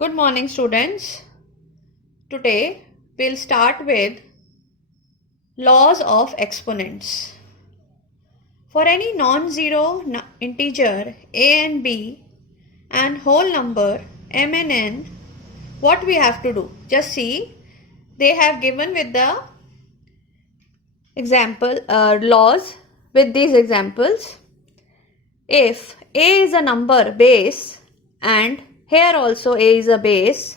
Good morning, students. Today we'll start with laws of exponents. For any non-zero integer a and b and whole number m and n, what we have to do? Just see, they have given with the example laws with these examples. If a is a number base and here also a is a base,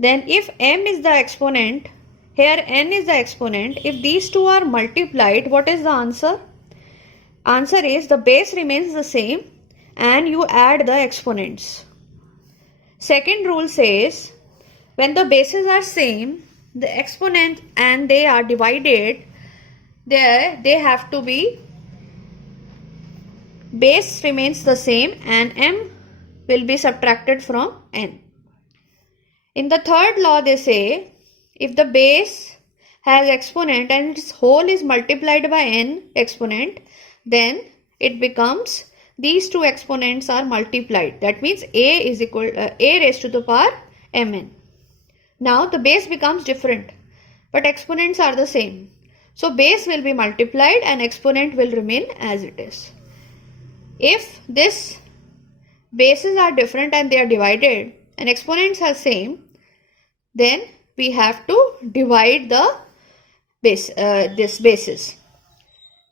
then if m is the exponent, here n is the exponent, if these two are multiplied, what is the answer? Answer is the base remains the same and you add the exponents. Second rule says when the bases are same, the exponent and they are divided, they have to be base remains the same and m will be subtracted from n. In the third law they say if the base has exponent and its whole is multiplied by n exponent, then it becomes these two exponents are multiplied. That means a is equal a raised to the power mn. Now the base becomes different but exponents are the same. So base will be multiplied and exponent will remain as it is. If this bases are different and they are divided and exponents are same, then we have to divide the this bases.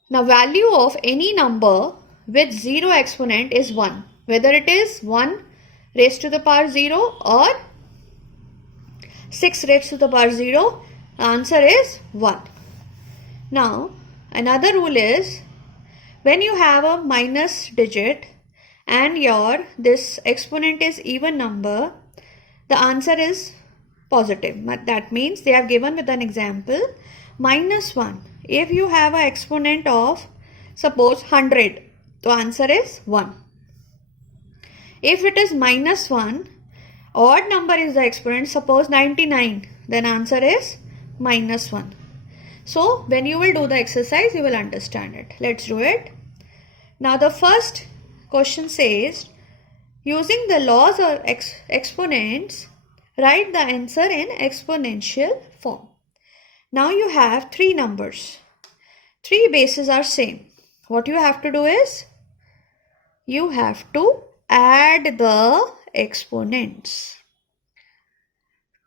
Now value of any number with 0 exponent is 1, whether it is 1 raised to the power 0 or 6 raised to the power 0, the answer is 1. Now another rule is when you have a minus digit and your this exponent is even number, the answer is positive. That means they are given with an example minus 1. If you have an exponent of suppose 100, the answer is 1. If it is minus 1, odd number is the exponent, suppose 99, then answer is minus 1. So when you will do the exercise, you will understand it. Let's do it. Now the first question says, using the laws of exponents, write the answer in exponential form. Now you have three numbers. Three bases are same. What you have to do is, you have to add the exponents.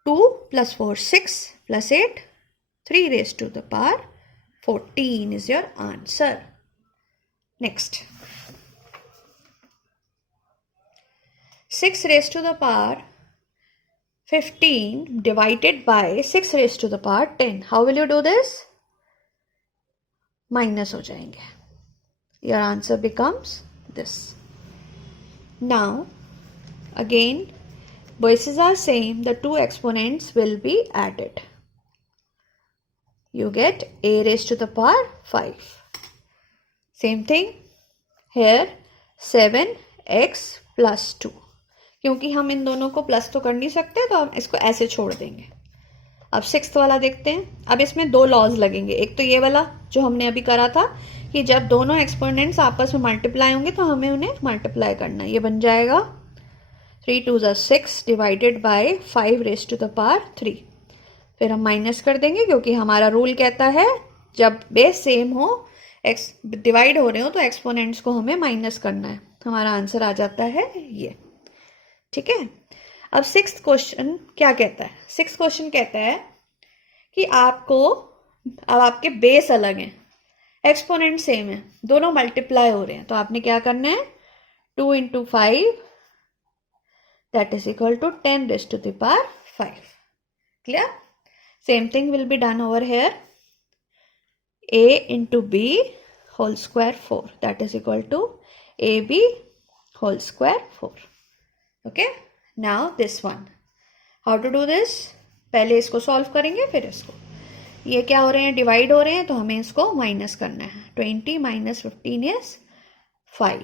2 plus 4, 6 plus 8, 3 raised to the power 14 is your answer. Next. 6 raised to the power 15 divided by 6 raised to the power 10. How will you do this? Minus हो जाएंगे. Your answer becomes this. Now, again, bases are same. The two exponents will be added. You get a raised to the power 5. Same thing. Here 7x plus 2. क्योंकि हम इन दोनों को plus तो कर नहीं सकते तो हम इसको ऐसे छोड़ देंगे. अब सिक्स्थ वाला देखते हैं. अब इसमें दो लॉज लगेंगे. एक तो ये वाला जो हमने अभी करा था कि जब दोनों एक्सपोनेंट्स आपस में मल्टीप्लाई होंगे तो हमें उन्हें मल्टीप्लाई करना है. ये बन जाएगा 3 2 6 divided by 5 raise to the power 3. फिर हम माइनस कर देंगे क्योंकि हमारा रूल कहता है जब बेस सेम हो, एक्स डिवाइड हो रहे हो तो एक्सपोनेंट्स को हमें माइनस करना है. हमारा आंसर आ जाता है ये. ठीक है. अब सिक्स्थ क्वेश्चन क्या कहता है? सिक्स्थ क्वेश्चन कहता है कि आपको अब आपके बेस अलग हैं, एक्सपोनेंट सेम है, दोनों मल्टीप्लाई हो रहे हैं, तो आपने क्या करना है? 2 into 5 that is equal to 10 raised to the power 5. Clear? Same thing will be done over here. A into B whole square 4 that is equal to AB whole square 4. Okay. Now this one. How to do this? पहले इसको solve करेंगे फिर इसको. ये क्या हो रहे हैं? डिवाइड हो रहे हैं तो हमें इसको माइनस करना है. 20 minus 15 is 5.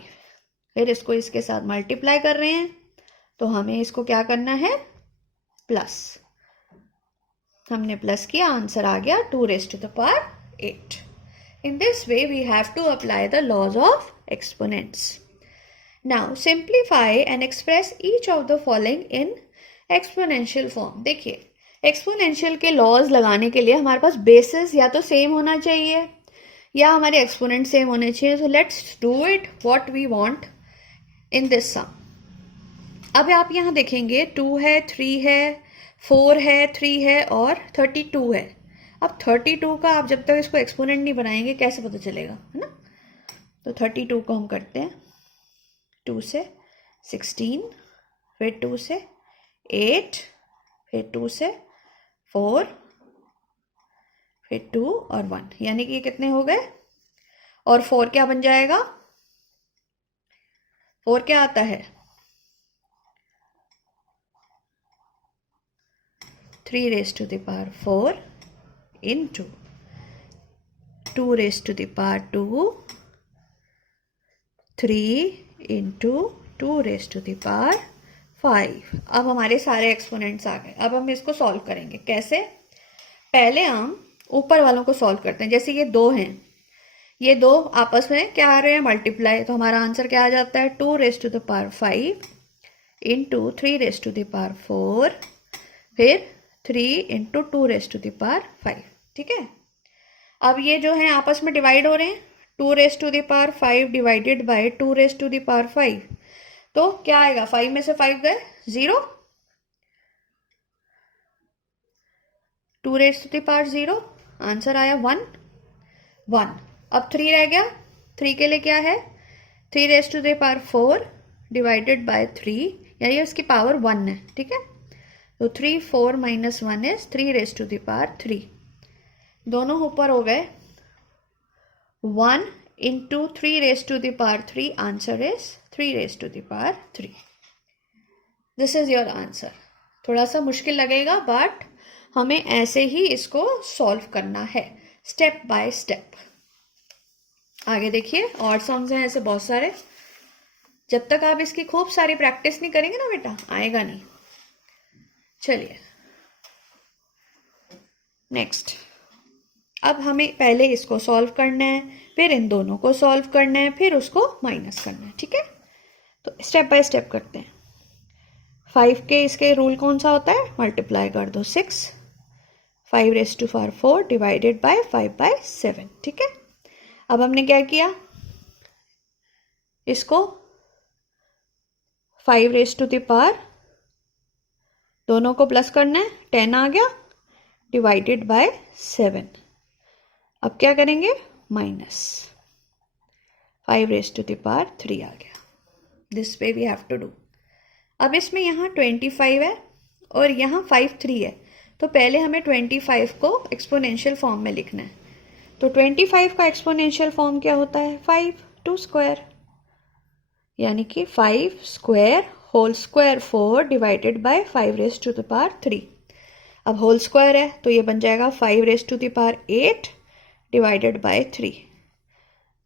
फिर इसको इसके साथ मल्टीप्लाई कर रहे हैं तो हमें इसको क्या करना है? प्लस. हमने प्लस किया, आंसर आ गया 2 raised to the power 8. In this way we have to apply the laws of exponents. Now simplify and express each of the following in exponential form, देखिए एक्सपोनेंशियल के लॉज लगाने के लिए हमारे पास basis या तो सेम होना चाहिए या हमारे एक्सपोनेंट सेम होने चाहिए. So let's do it what we want in this sum. अब आप यहाँ देखेंगे 2 है, 3 है, 4 है, 3 है और 32 है. अब 32 का आप जब तक इसको एक्सपोनेंट नहीं बनाएंगे कैसे पता चलेगा, है ना. तो 32 को हम करते हैं 2 से 16, फिर 2 से 8, फिर 2 से 4, फिर 2 और 1, यानी कि ये कितने हो गए. और 4 क्या बन जाएगा, 4 क्या आता है 3 raised to the power 4 into 2 raised to the power 2, 3 into 2 raised to the power 5. अब हमारे सारे एक्सपोनेंट्स आ गए. अब हम इसको सॉल्व करेंगे. कैसे, पहले हम ऊपर वालों को सॉल्व करते हैं. जैसे ये 2 हैं, ये 2 आपस में क्या आ रहे हैं, मल्टीप्लाई. तो हमारा आंसर क्या आ जाता है 2 raised to the power 5 into 3 raised to the power 4, फिर 3 into 2 raised to the power 5. ठीक है. अब ये जो है आपस में डिवाइड हो रहे हैं. 2 raised to the power 5 divided by 2 raised to the power 5. तो क्या आएगा, 5 में से 5 गए 0, 2 raised to the power 0, answer आया 1. अब 3 रह गया. 3 के लिए क्या है, 3 raised to the power 4 divided by 3, यानी उसकी पावर 1 है. ठीक है. तो 3, 4 minus 1 is 3 raised to the power 3. दोनों ऊपर हो गए. 1 into 3 raised to the power 3, answer is 3 raised to the power 3. This is your answer. थोड़ा सा मुश्किल लगेगा बट हमें ऐसे ही इसको सॉल्व करना है स्टेप बाय स्टेप. आगे देखिए और सॉन्ग्स हैं ऐसे बहुत सारे. जब तक आप इसकी खूब सारी प्रैक्टिस नहीं करेंगे ना बेटा, आएगा नहीं. चलिए नेक्स्ट. अब हमें पहले इसको सॉल्व करना है, फिर इन दोनों को सॉल्व करना है, फिर उसको माइनस करना है. ठीक है. तो स्टेप बाय स्टेप करते हैं. 5 के इसके रूल कौन सा होता है, मल्टीप्लाई कर दो 6, 5 raised to power 4 divided bye 5/7. ठीक है. अब हमने क्या किया, इसको 5 raised to the power दोनों को प्लस करना है, 10 आ गया डिवाइडेड बाय 7. अब क्या करेंगे, minus 5 raised to the power 3 आ गया. This way we have to do. अब इसमें यहाँ 25 है और यहाँ 5 3 है. तो पहले हमें 25 को एक्सपोनेंशियल फॉर्म में लिखना है. तो 25 का एक्सपोनेंशियल फॉर्म क्या होता है, 5 2 स्क्वायर, यानी कि 5 square whole square 4 divided by 5 raised to the power 3. अब होल स्क्वायर है तो ये बन जाएगा 5 raised to the power 8 divided by 3.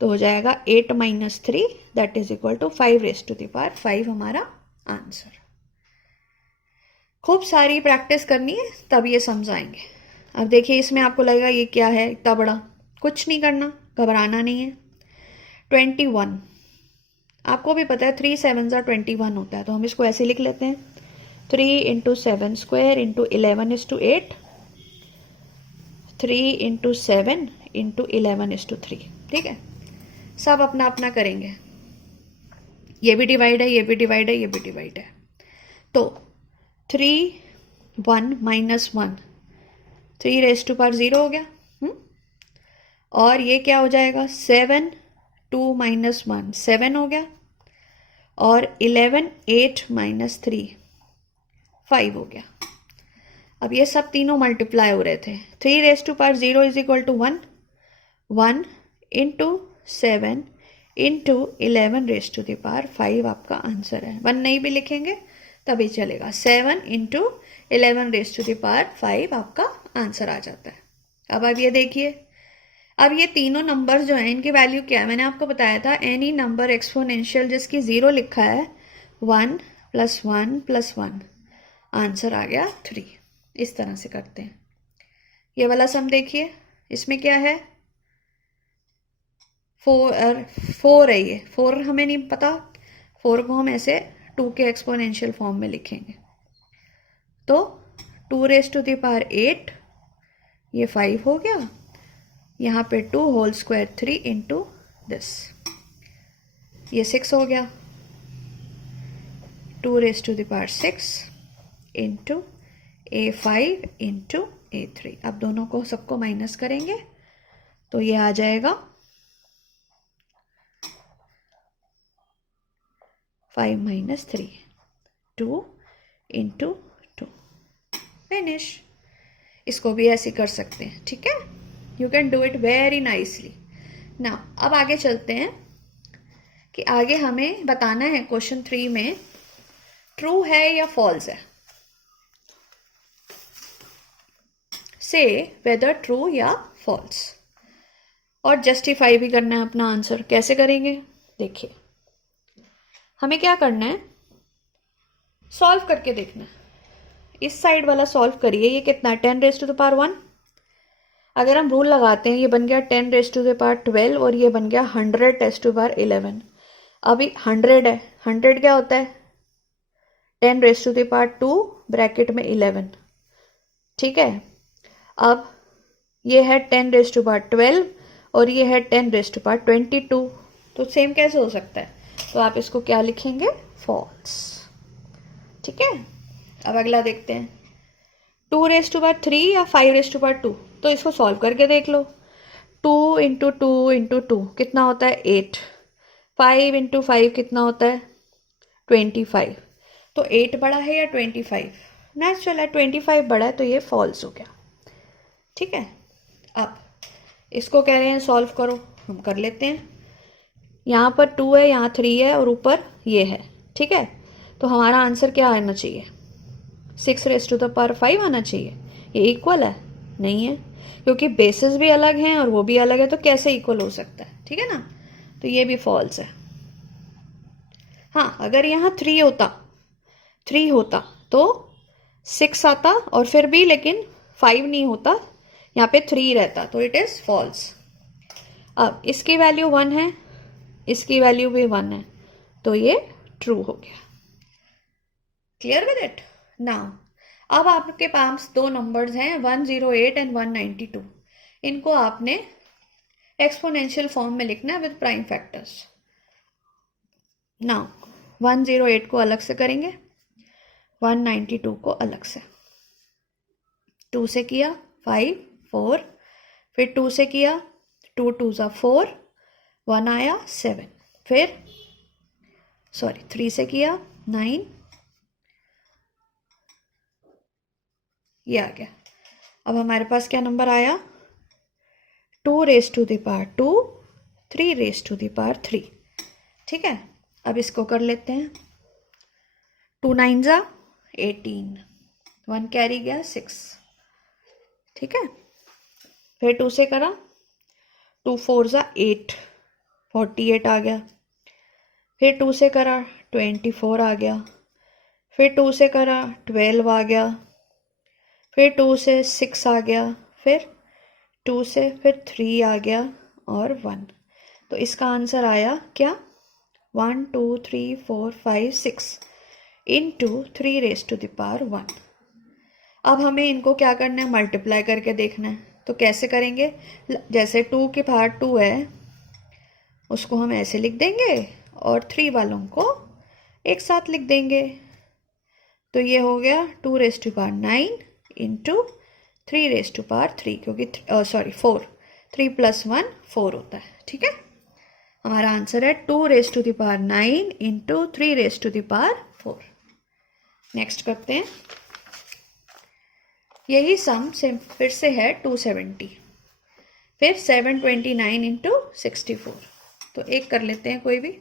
तो हो जाएगा 8 minus 3 that is equal to 5 raised to the power 5 हमारा आंसर. खूब सारी प्रैक्टिस करनी है तब ये समझ आएंगे. अब देखिए इसमें आपको लगेगा ये क्या है इतना बड़ा, कुछ नहीं करना, घबराना नहीं है. 21 आपको भी पता है 3 7 21 होता है, तो हम इसको ऐसे लिख लेते हैं 3 into 7 square into 11 is to 8, 3 into 7 into 11 is to 3. ठीक है. सब अपना अपना करेंगे. ये भी डिवाइड है, ये भी डिवाइड है, ये भी डिवाइड है. तो 3 1 minus 1 3 raised to power 0 हो गया. और ये क्या हो जाएगा 7 2 minus 1 7 हो गया. और 11 8 minus 3 5 हो गया. अब ये सब तीनों मल्टीप्लाई हो रहे थे. 3 raised to power 0 is equal to 1, 1 into 7 into 11 raised to the power 5 आपका आंसर है. 1 नहीं भी लिखेंगे तभी चलेगा. 7 into 11 raised to the power 5 आपका आंसर आ जाता है. अब ये देखिए, अब ये तीनों नंबर जो हैं इनकी वैल्यू क्या है, मैंने आपको बताया था एनी नंबर एक्सपोनेंशियल जिसकी 0 लिखा है 1 + 1 + 1, आंसर आ गया 3. इस तरह से करते हैं. ये वाला सम देखिए, इसमें क्या है 4 है. ये 4 हमें नहीं पता, 4 को हम ऐसे 2 के एक्सपोनेंशियल फॉर्म में लिखेंगे. तो 2 रेज टू द पावर 8, ये 5 हो गया, यहाँ पे 2 होल स्क्वायर 3 इंटू दिस, ये 6 हो गया, 2 raise to the power 6 into A5 into A3। अब दोनों को सबको माइनस करेंगे तो ये आ जाएगा 5 माइनस 3, 2 इंटू 2, फिनिश। इसको भी ऐसे कर सकते हैं, ठीक है। You can do it very nicely. ना अब आगे चलते हैं कि आगे हमें बताना है क्वेश्चन 3 में ट्रू है या फॉल्स है। से वेदर ट्रू या फॉल्स, और जस्टिफाई भी करना है अपना आंसर। कैसे करेंगे देखिए, हमें क्या करना है, सॉल्व करके देखना है। इस साइड वाला सॉल्व करिए, ये कितना है 10 रेज टू द पावर 1। अगर हम रूल लगाते हैं, ये बन गया 10 रेज टू द पावर 12 और ये बन गया 100 रेज टू द पावर 11। अभी 100 है, 100 क्या होता है 10 raise to the power 2 bracket में 11, ठीक है। अब ये है 10 रेज टू पावर 12 और ये है 10 रेज टू पावर 22, तो सेम कैसे हो सकता है, तो आप इसको क्या लिखेंगे, फॉल्स, ठीक है। अब अगला देखते हैं, 2 रेज टू पावर 3 या 5 रेज टू पावर 2, तो इसको सॉल्व करके देख लो। 2 इंटू 2 इंटू 2 कितना होता है 8, 5 इंटू 5 कितना होता है 25, तो 8 बड़ा है या 25, नेचुरल है 25 बड़ा है, तो ये फॉल्स हो गया, ठीक है। अब इसको कह रहे हैं सॉल्व करो, हम कर लेते हैं। यहाँ पर 2 है, यहाँ 3 है और ऊपर ये है, ठीक है। तो हमारा आंसर क्या आना चाहिए, 6 रेज टू द पावर 5 आना चाहिए। ये इक्वल है, नहीं है, क्योंकि बेसिस भी अलग हैं और वो भी अलग है, तो कैसे इक्वल हो सकता है, ठीक है ना। तो ये भी फॉल्स है। हाँ, अगर यहाँ 3 होता तो 6 आता और फिर भी लेकिन 5 नहीं होता, यहाँ पे 3 रहता, तो इट इज फॉल्स। अब इसकी वैल्यू 1 है, इसकी वैल्यू भी 1 है, तो ये ट्रू हो गया। Clear with it. नाउ अब आपके पास दो नंबर्स हैं 108 एंड 192। इनको आपने एक्सपोनेंशियल फॉर्म में लिखना है विद प्राइम फैक्टर्स। नाउ 108 को अलग से करेंगे, 192 को अलग से। 2 से किया 5 4, फिर 2 से किया 2 2 ज़ा 4, 1 आया 7, फिर 3 से किया 9, ये आ गया। अब हमारे पास क्या नंबर आया 2 raise to the power 2, 3 raise to the power 3, ठीक है। अब इसको कर लेते हैं, 2 9 ज़ा 18, 1 कैरी गया 6, ठीक है। फिर 2 से करा 2 4 ज़ा 8, 48 आ गया। फिर 2 से करा 24 आ गया। फिर 2 से करा 12 आ गया। फिर 2 से 6 आ गया। फिर 2 से फिर 3 आ गया और 1। तो इसका आंसर आया क्या 1 2 3 4 5 6 into 3 raise to the power 1। अब हमें इनको क्या करना है, मल्टीप्लाई करके देखना है। तो कैसे करेंगे, जैसे 2 की पावर 2 है उसको हम ऐसे लिख देंगे और 3 वालों को एक साथ लिख देंगे। तो ये हो गया 2 raise to power 9 into 3 raise to power 3, क्योंकि 4, 3 + 1 4 होता है, ठीक है। हमारा आंसर है 2 raise to the power 9 into 3 raise to the power 4। Next करते हैं, यही सम फिर से है 270, फिर 729 इंटू 64। तो एक कर लेते हैं कोई भी,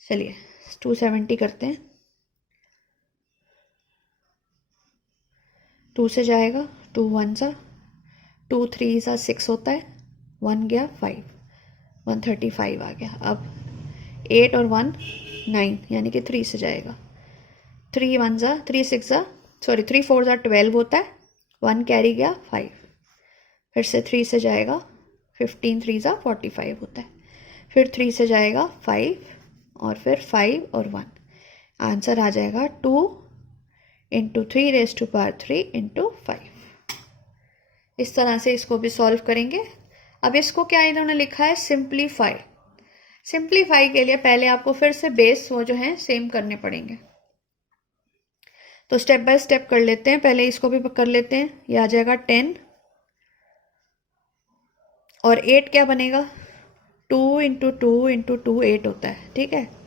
चलिए 270 करते हैं। 2 से जाएगा 2 1 सा 2 3 सा 6 होता है, 1 गया 5, 135 आ गया। अब 8 और 1 9, यानी कि 3 से जाएगा। 3 1 सा 3 6 सा 3 4 सा 12 होता है, 1 कैरी गया 5। फिर से 3 से जाएगा 15 3 सा 45 होता है। फिर 3 से जाएगा 5 और फिर 5 और 1। आंसर आ जाएगा 2 इंटू 3⁻³ इंटू 5। इस तरह से इसको भी सॉल्व करेंगे। अब इसको क्या इन्होंने लिखा है, सिंप्लीफाई। सिंप्लीफाई के लिए पहले आपको फिर से बेस वो जो है सेम करने पड़ेंगे, तो स्टेप बाय स्टेप कर लेते हैं। पहले इसको भी कर लेते हैं। ये आ जाएगा 10 और 8 क्या बनेगा, 2 इंटू 2 इंटू 2 8 होता है, ठीक है।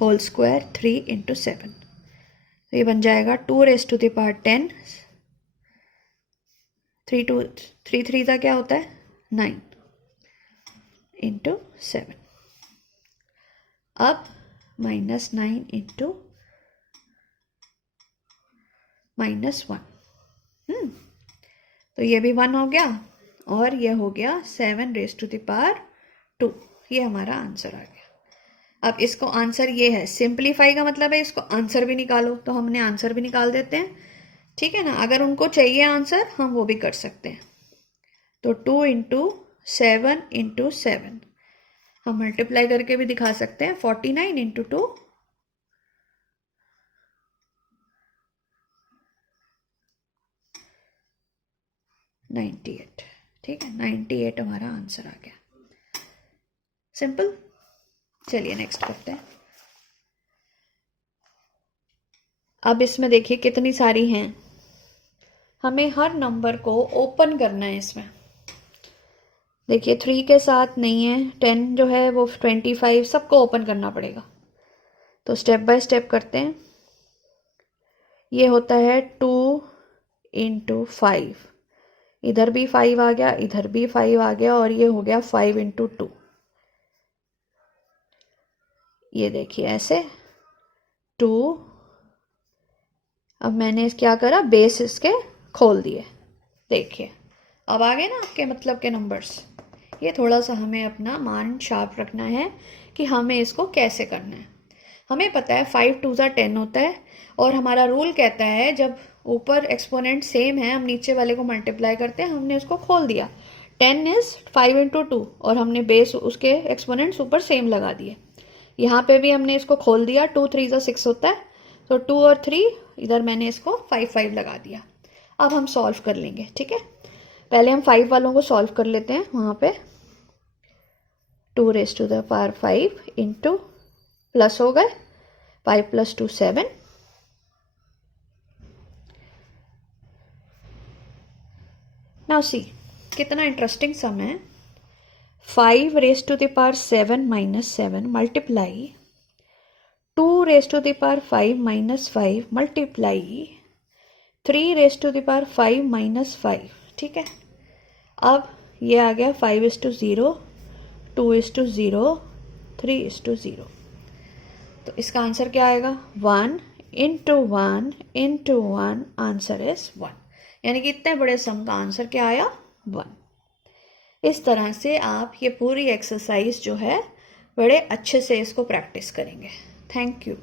होल स्क्वायर 3 इंटू 7, ये बन जाएगा 2⁻10। 3 3 का क्या होता है 9 इंटू 7। अब -9 इंटू -1, तो ये भी 1 हो गया और ये हो गया 7⁻²। ये हमारा आंसर आ गया। अब इसको आंसर ये है, सिंप्लीफाई का मतलब है इसको आंसर भी निकालो, तो हमने आंसर भी निकाल देते हैं, ठीक है ना। अगर उनको चाहिए आंसर हम वो भी कर सकते हैं। तो 2 इंटू 7 इंटू 7 हम मल्टीप्लाई करके भी दिखा सकते हैं। 49 इंटू 2 98, ठीक है। 98 हमारा आंसर आ गया। सिंपल। चलिए नेक्स्ट करते हैं। अब इसमें देखिए कितनी सारी हैं, हमें हर नंबर को ओपन करना है इसमें। देखिए 3 के साथ नहीं है, 10 जो है वो 25, सबको ओपन करना पड़ेगा। तो स्टेप बाय स्टेप करते हैं। ये होता है 2 इंटू 5, इधर भी 5 आ गया, इधर भी 5 आ गया, और ये हो गया 5 इंटू 2। ये देखिए ऐसे 2। अब मैंने क्या करा, बेस इसके खोल दिए। देखिए अब आ गए ना आपके मतलब के नंबर्स। ये थोड़ा सा हमें अपना माइंड शार्प रखना है कि हमें इसको कैसे करना है। हमें पता है 5 2 10 होता है, और हमारा रूल कहता है जब ऊपर एक्सपोनेंट सेम है हम नीचे वाले को मल्टीप्लाई करते हैं। हमने उसको खोल दिया, 10 इज 5 इंटू 2, और हमने बेस उसके एक्सपोनेंट्स ऊपर सेम लगा दिए। यहाँ पे भी हमने इसको खोल दिया, 2 3 6 होता है, तो 2 और 3 इधर मैंने इसको 5 5 लगा दिया। अब हम सॉल्व कर लेंगे, ठीक है। पहले हम 5 वालों को सॉल्व कर लेते हैं। वहाँ पे 2⁻5 इंटू प्लस हो गए 5 + 2 7। नाउ सी कितना इंटरेस्टिंग सम है। 5⁻7 - 7 मल्टीप्लाई 2⁻5 - 5 मल्टीप्लाई 3⁻5 - 5, ठीक है। अब ये आ गया 5:0, 2:0, 3:0। तो इसका आंसर क्या आएगा, 1 इंटू 1 इंटू 1, आंसर इज 1। यानी कि इतने बड़े सम का आंसर क्या आया, 1। इस तरह से आप ये पूरी एक्सरसाइज जो है बड़े अच्छे से इसको प्रैक्टिस करेंगे। Thank you.